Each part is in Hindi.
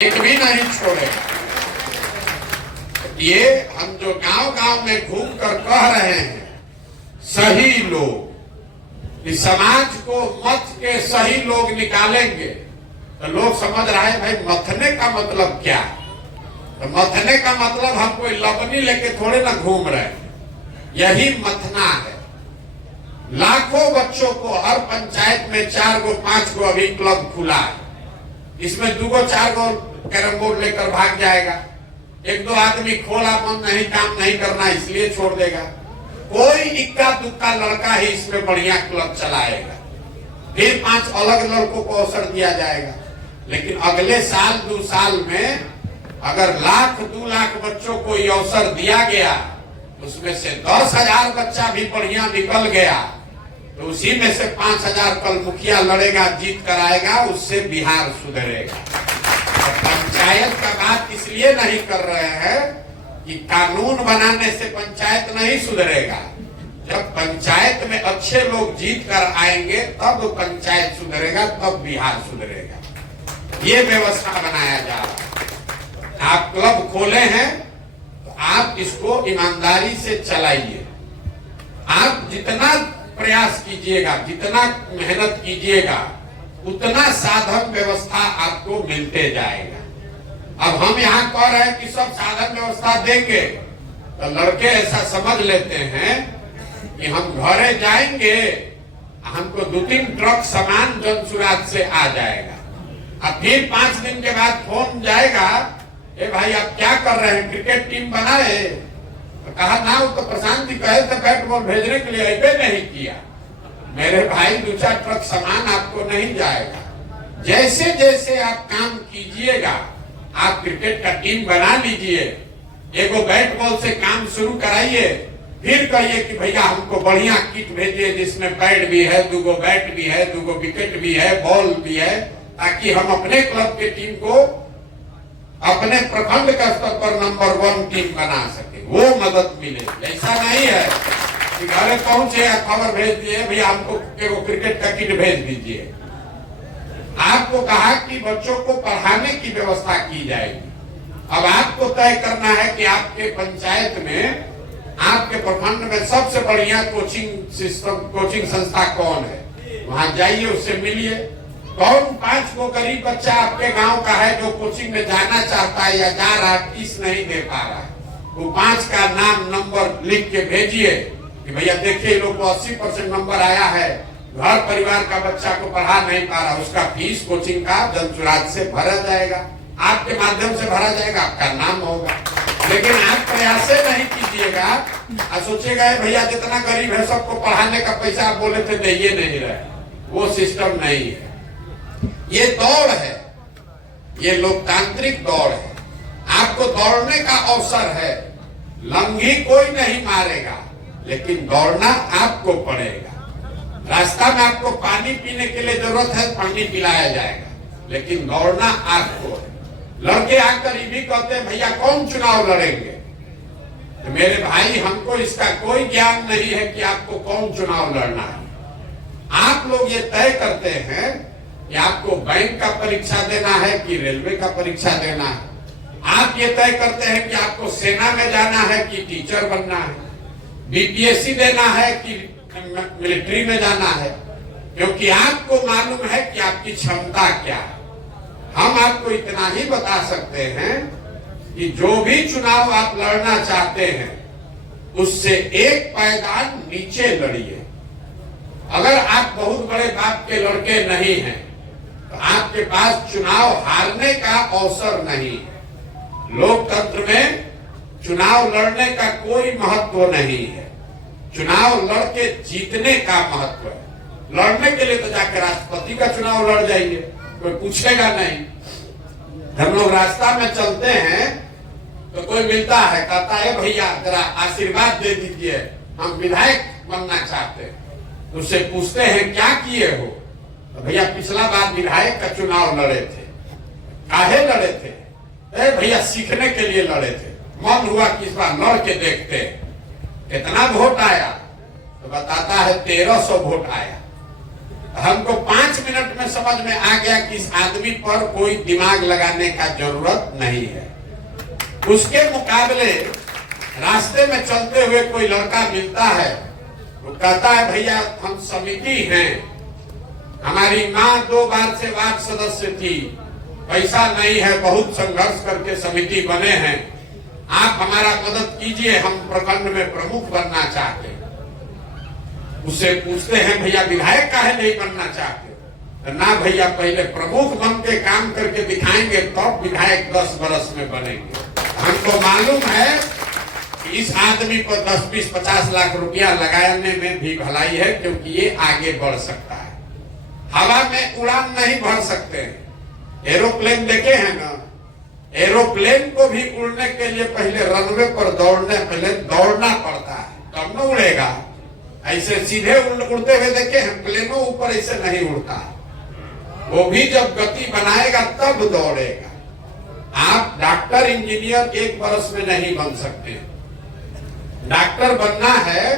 एक भी नहीं छोड़ेगा। ये हम जो गांव गांव में घूम कर कह रहे हैं, सही लोग इस समाज को मत के सही लोग निकालेंगे तो लोग समझ रहे हैं भाई मथने का मतलब क्या है। तो मथने का मतलब हम कोई लबनी लेके थोड़े ना घूम रहे हैं, यही मथना है। लाखों बच्चों को हर पंचायत में 4 गो 5 गो अभी क्लब खुला है, इसमें 2 गो 4 गो कैरम बोर्ड लेकर भाग जाएगा। 1-2 आदमी खोला मन नहीं, काम नहीं करना इसलिए छोड़ देगा। कोई इक्का दुक्का लड़का ही इसमें बढ़िया क्लब चलाएगा, फिर 5 अलग लड़कों को अवसर दिया जाएगा। लेकिन अगले साल 2 साल में अगर 1 लाख 2 लाख बच्चों को ये अवसर दिया गया, उसमें से 10,000 बच्चा भी बढ़िया निकल गया तो उसी में से 5,000 कल मुखिया लड़ेगा, जीत कर आएगा, उससे बिहार सुधरेगा। पंचायत का बात इसलिए नहीं कर रहे हैं कि कानून बनाने से पंचायत नहीं सुधरेगा। जब पंचायत में अच्छे लोग जीत कर आएंगे तब पंचायत सुधरेगा, तब बिहार सुधरेगा। ये व्यवस्था बनाया जा रहा है। आप क्लब खोले हैं तो आप इसको ईमानदारी से चलाइए। आप जितना प्रयास कीजिएगा, जितना मेहनत कीजिएगा, उतना साधन व्यवस्था आपको मिलते जाएगा। अब हम यहाँ कह रहे हैं कि सब साधन व्यवस्था देंगे तो लड़के ऐसा समझ लेते हैं कि हम घरे जाएंगे, हमको 2-3 ट्रक सामान जनसुराज से आ जाएगा। अब फिर 5 दिन के बाद फोन जाएगा, ए भाई आप क्या कर रहे हैं, क्रिकेट टीम बनाए? तो कहा ना, वो तो प्रशांत जी कहे थे बैट बॉल भेजने के लिए, ऐसे नहीं किया। मेरे भाई 2-4 ट्रक सामान आपको नहीं जाएगा। जैसे जैसे आप काम कीजिएगा, आप क्रिकेट का टीम बना लीजिए, एगो बैट बॉल से काम शुरू कराइए, फिर कहिए कि भैया हमको बढ़िया किट भेजिए जिसमें पैड भी है, 2 गो बैट भी है, 2 गो विकेट भी है, बॉल भी है, ताकि हम अपने क्लब के टीम को अपने प्रखंड का स्तर पर नंबर 1 टीम बना सके, वो मदद मिले। ऐसा नहीं है कि घरे पहुंचे खबर भेज दिए भैया हमको एगो क्रिकेट का किट भेज दीजिए। आपको कहा कि बच्चों को पढ़ाने की व्यवस्था की जाएगी। अब आपको तय करना है कि आपके पंचायत में, आपके प्रखंड में सबसे बढ़िया कोचिंग सिस्टम, कोचिंग संस्था कौन है, वहां जाइए, उससे मिलिए। कौन 5 गो गरीब बच्चा आपके गांव का है जो कोचिंग में जाना चाहता है या जा रहा है, फीस नहीं दे पा रहा है, वो 5 का नाम नंबर लिख के भेजिए कि भैया देखिए लोग को 80% नंबर आया है, घर परिवार का बच्चा को पढ़ा नहीं पा रहा, उसका फीस कोचिंग का जनसुराज से भरा जाएगा, आपके माध्यम से भरा जाएगा, आपका नाम होगा। लेकिन आप प्रयास नहीं कीजिएगा और सोचिएगा भैया जितना गरीब है सबको पढ़ाने का पैसा आप बोले थे दे नहीं रहे, वो सिस्टम नहीं है। ये दौड़ है, ये लोकतांत्रिक दौड़ है। आपको दौड़ने का अवसर है, लंगी कोई नहीं मारेगा, लेकिन दौड़ना आपको पड़ेगा। रास्ता में आपको पानी पीने के लिए जरूरत है, पानी पिलाया जाएगा, लेकिन दौड़ना आपको है। लड़के आकर ये भी कहते हैं भैया कौन चुनाव लड़ेंगे, तो मेरे भाई हमको इसका कोई ज्ञान नहीं है कि आपको कौन चुनाव लड़ना है। आप लोग ये तय करते हैं कि आपको बैंक का परीक्षा देना है कि रेलवे का परीक्षा देना है। आप ये तय करते हैं कि आपको सेना में जाना है कि टीचर बनना है, बीपीएससी देना है कि मिलिट्री में जाना है, क्योंकि आपको मालूम है कि आपकी क्षमता क्या है। हम आपको इतना ही बता सकते हैं कि जो भी चुनाव आप लड़ना चाहते हैं उससे एक पायदान नीचे लड़िए। अगर आप बहुत बड़े बाप के लड़के नहीं हैं तो आपके पास चुनाव हारने का अवसर नहीं है। लोकतंत्र में चुनाव लड़ने का कोई महत्व नहीं है, चुनाव लड़के जीतने का महत्व है। लड़ने के लिए तो जाकर राष्ट्रपति का चुनाव लड़ जाइए, कोई पूछेगा नहीं। हम लोग रास्ता में चलते हैं तो कोई मिलता है, कहता है भैया जरा आशीर्वाद दे दीजिए, हम विधायक बनना चाहते हैं। तो उससे पूछते हैं क्या किए हो, तो भैया पिछला बार विधायक का चुनाव लड़े थे। काहे लड़े थे? भैया सीखने के लिए लड़े थे, मन हुआ कि इस बार लड़ के देखते कितना वोट आया, तो बताता है 1300 वोट आया। हमको 5 मिनट में समझ में आ गया कि इस आदमी पर कोई दिमाग लगाने का जरूरत नहीं है। उसके मुकाबले रास्ते में चलते हुए कोई लड़का मिलता है, वो कहता है भैया हम समिति हैं, हमारी माँ 2 बार से वार्ड सदस्य थी, पैसा नहीं है, बहुत संघर्ष करके समिति बने हैं, आप हमारा मदद कीजिए, हम प्रखंड में प्रमुख बनना चाहते हैं। उससे पूछते हैं भैया विधायक काहे नहीं बनना चाहते? तो ना भैया पहले प्रमुख बन के काम करके दिखाएंगे तब विधायक 10 बरस में बनेंगे। हमको मालूम है कि इस आदमी को 10, 20, 50 लाख रुपया लगाने में भी भलाई है, क्योंकि ये आगे बढ़ सकता है। हवा में उड़ान नहीं भर सकते हैं। एरोप्लेन देखे हैं ना, एरोप्लेन को भी उड़ने के लिए पहले रनवे पर दौड़ना पड़ता है, तब न उड़ेगा। ऐसे सीधे उड़ते हुए देखे हैं, प्लेनों ऊपर ऐसे नहीं उड़ता, वो भी जब गति बनाएगा तब दौड़ेगा। आप डॉक्टर इंजीनियर 1 बरस में नहीं बन सकते। डॉक्टर बनना है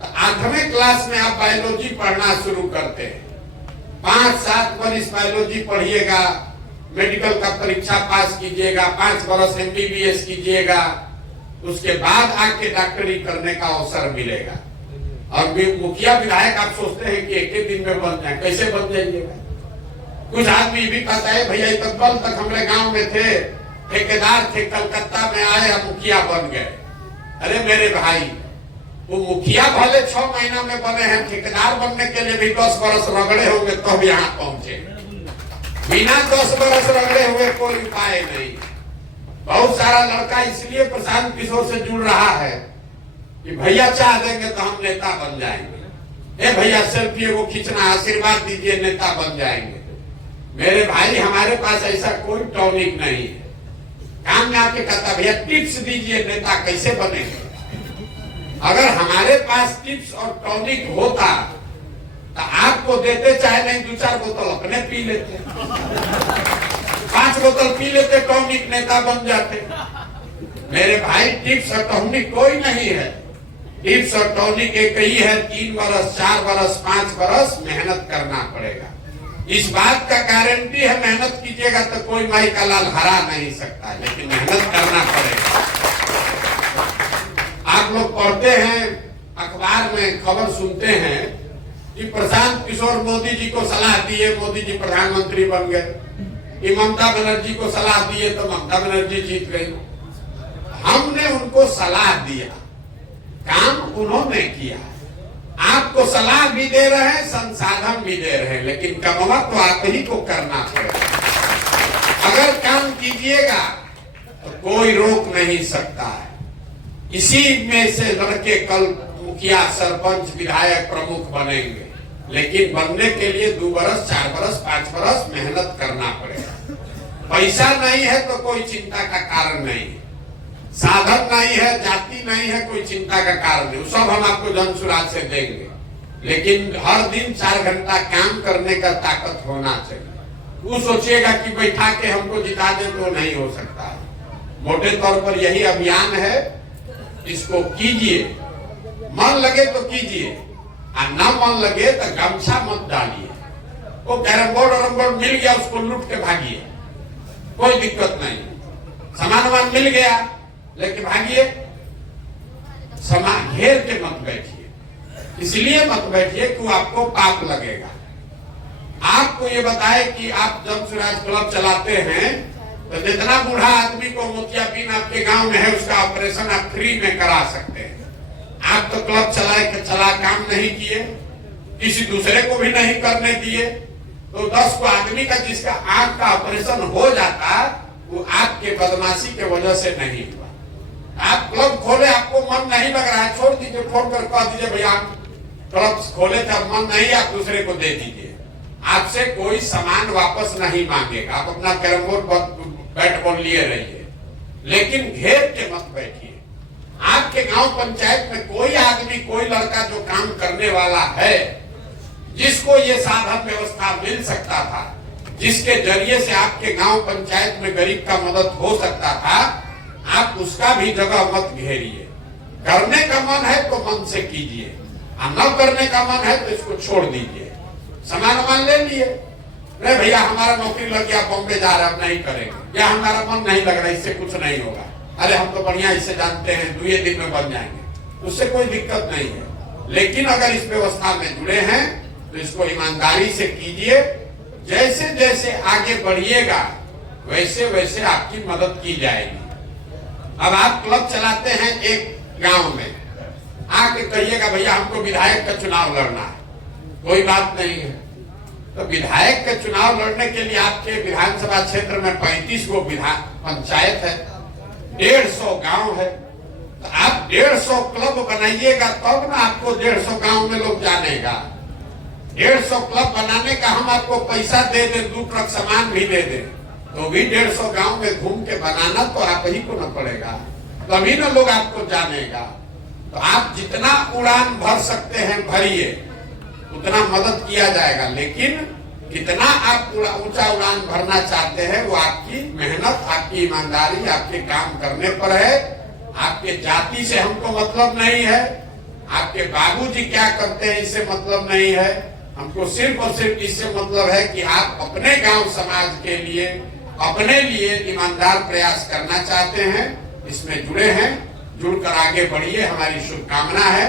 तो 8वें क्लास में आप बायोलॉजी पढ़ना शुरू करते हैं, 5-7 बरस बायोलॉजी पढ़िएगा, मेडिकल का परीक्षा पास कीजिएगा, 5 बरस MBBS कीजिएगा, उसके बाद आके डॉक्टरी करने का अवसर मिलेगा। और मुखिया विधायक आप सोचते हैं कि एक ही दिन में बन जाए, कैसे बन जाइएगा? कुछ आदमी भी कहता है भैया कल तक हमारे गांव में थे, ठेकेदार थे, कलकत्ता में आए और मुखिया बन गए। अरे मेरे भाई, वो मुखिया भले 6 महीना में बने हैं, ठेकेदार बनने के लिए भी 10 बरस रगड़े होंगे तब यहाँ पहुंचे। बिना 10 बरस रगड़े हुए कोई उपाय नहीं। बहुत सारा लड़का इसलिए प्रशांत किशोर से जुड़ रहा है कि भैया चाह देंगे तो हम नेता बन जाएंगे। ए भैया सेल्फी वो खींचना, आशीर्वाद दीजिए, नेता बन जाएंगे। मेरे भाई हमारे पास ऐसा कोई टॉनिक नहीं है। काम में आके कहता भैया टिप्स दीजिए, नेता कैसे बनेंगे? अगर हमारे पास टिप्स और टॉनिक होता तो आपको देते, चाहे नहीं 2-4 बोतल अपने पी लेते, 5 बोतल पी लेते, टॉनिक नेता बन जाते। मेरे भाई टिप्स और टॉनिक कोई नहीं है। टिप्स और टॉनिक एक ही है, 3 बरस, 4 बरस, 5 बरस मेहनत करना पड़ेगा। इस बात का गारंटी है, मेहनत कीजिएगा तो कोई माई का लाल हरा नहीं सकता, लेकिन मेहनत करना पड़ेगा। आप लोग पढ़ते हैं, अखबार में खबर सुनते हैं कि प्रशांत किशोर मोदी जी को सलाह दिए, मोदी जी प्रधानमंत्री बन गए। ममता बनर्जी को सलाह दिए तो ममता बनर्जी जीत गई। हमने उनको सलाह दिया, काम उन्होंने किया। आपको सलाह भी दे रहे हैं, संसाधन भी दे रहे हैं, लेकिन कमवा तो आप ही को करना पड़ेगा। अगर काम कीजिएगा तो कोई रोक नहीं सकता है। इसी में से लड़के कल मुखिया, सरपंच, विधायक, प्रमुख बनेंगे, लेकिन बनने के लिए 2 बरस, 4 बरस, 5 बरस मेहनत करना पड़ेगा। पैसा नहीं है तो कोई चिंता का कारण नहीं है, साधन नहीं है, जाति नहीं है, कोई चिंता का कारण नहीं। सब हम आपको जन सुराज से देंगे, लेकिन हर दिन 4 घंटा काम करने का ताकत होना चाहिए। वो सोचिएगा कि बैठा के हमको जिता दे तो नहीं हो सकता है। मोटे तौर पर यही अभियान है, इसको कीजिए, मन लगे तो कीजिए, और न मन लगे तो गमछा मत डालिए। वो कैरम बोर्ड मिल गया, उसको लूट के भागिए, कोई दिक्कत नहीं। सामान मिल गया लेके भागिए, सामान घेर के मत बैठिए। इसलिए मत बैठिए कि आपको पाप लगेगा। आपको ये बताए कि आप जब स्वराज क्लब चलाते हैं तो जितना बूढ़ा आदमी को मोतियाबिंद आपके गांव में है, उसका ऑपरेशन आप फ्री में करा सकते हैं। आप तो क्लब चला काम नहीं किए, किसी दूसरे को भी नहीं करने दिए, तो 10 आदमी का जिसका आंख का ऑपरेशन हो जाता, वो आपके बदमाशी के वजह से नहीं हुआ। आप क्लब खोले, आपको मन नहीं लग रहा है, छोड़ दीजिए, फोन कर कह दीजिए भैया क्लब खोले थे, मन नहीं, आप दूसरे को दे दीजिए। आपसे कोई सामान वापस नहीं मांगेगा। आप अपना कैरम बोर्ड, बैट बॉल लिए रहिए, लेकिन घेर के मत बैठिए। आपके गांव पंचायत में कोई आदमी, कोई लड़का जो काम करने वाला है, जिसको ये साधन व्यवस्था मिल सकता था, जिसके जरिए से आपके गांव पंचायत में गरीब का मदद हो सकता था, आप उसका भी जगह मत घेरिए। करने का मन है तो मन से कीजिए, और न करने का मन है तो इसको छोड़ दीजिए। सामान ले लिए, अरे भैया हमारा नौकरी लग गया, बॉम्बे जा रहे, अब नहीं करेंगे, या हमारा मन नहीं लग रहा, इससे कुछ नहीं होगा, अरे हम तो बढ़िया इससे जानते हैं 2 दिन में बन जाएंगे, उससे कोई दिक्कत नहीं है। लेकिन अगर इस व्यवस्था में जुड़े हैं तो इसको ईमानदारी से कीजिए। जैसे जैसे आगे बढ़िएगा वैसे वैसे आपकी मदद की जाएगी। अब आप क्लब चलाते हैं एक गांव में, आके कहिएगा भैया हमको विधायक का चुनाव लड़ना है, कोई बात नहीं है। तो विधायक का चुनाव लड़ने के लिए आपके विधानसभा क्षेत्र में 35 गो विधान पंचायत है, 150 गांव है, तो आप 150 क्लब बनाइएगा तब ना आपको 150 गांव में लोग जानेगा। 150 क्लब बनाने का हम आपको पैसा दे दे, 2 ट्रक सामान भी दे दे, तो भी 150 गांव में घूम के बनाना तो आप ही को न पड़ेगा, तभी ना लोग आपको जानेगा। तो आप जितना उड़ान भर सकते हैं भरिए, उतना मदद किया जाएगा। लेकिन कितना आप ऊंचा उड़ान भरना चाहते हैं वो आपकी मेहनत, आपकी ईमानदारी, आपके काम करने पर है। आपके जाति से हमको मतलब नहीं है, आपके बाबूजी क्या करते हैं इससे मतलब नहीं है, हमको सिर्फ और सिर्फ इससे मतलब है कि आप अपने गांव समाज के लिए, अपने लिए ईमानदार प्रयास करना चाहते हैं, इसमें जुड़े हैं, जुड़कर आगे बढ़िए, हमारी शुभकामना है।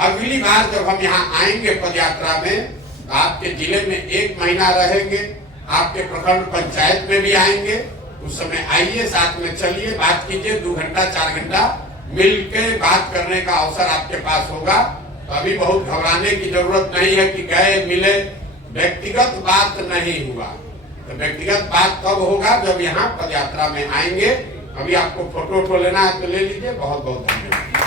अगली बार जब हम यहाँ आएंगे पदयात्रा में, आपके जिले में 1 महीना रहेंगे, आपके प्रखंड पंचायत में भी आएंगे, उस समय आइए, साथ में चलिए, बात कीजिए, 2 घंटा 4 घंटा मिलकर बात करने का अवसर आपके पास होगा। तो अभी बहुत घबराने की जरूरत नहीं है कि गए मिले, व्यक्तिगत बात नहीं हुआ। तो व्यक्तिगत बात तब होगा जब यहाँ पदयात्रा में आएंगे। अभी आपको फोटो लेना है तो ले लीजिए। बहुत बहुत धन्यवाद।